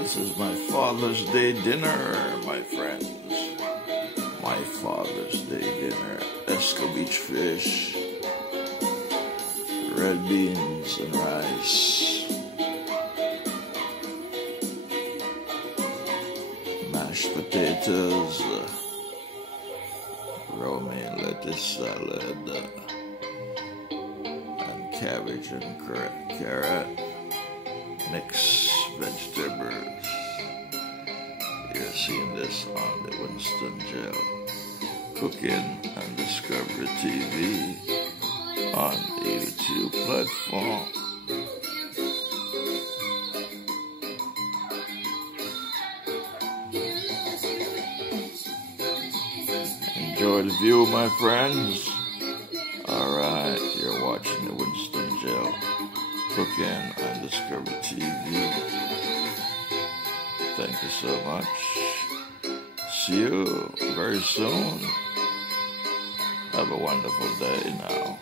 This is my Father's Day dinner, my friends. My Father's Day dinner. ESCOVITCH fish, red beans and rice, mashed potatoes, romaine lettuce salad, and cabbage and carrot. Mixed vegetables. You're seeing this on the Winston gel. Cooking and Discovery TV on the YouTube platform. Enjoy the view, my friends. Alright, you're watching the Winston gel. Cooking and Discovery TV. Thank you so much. See you very soon. Have a wonderful day now.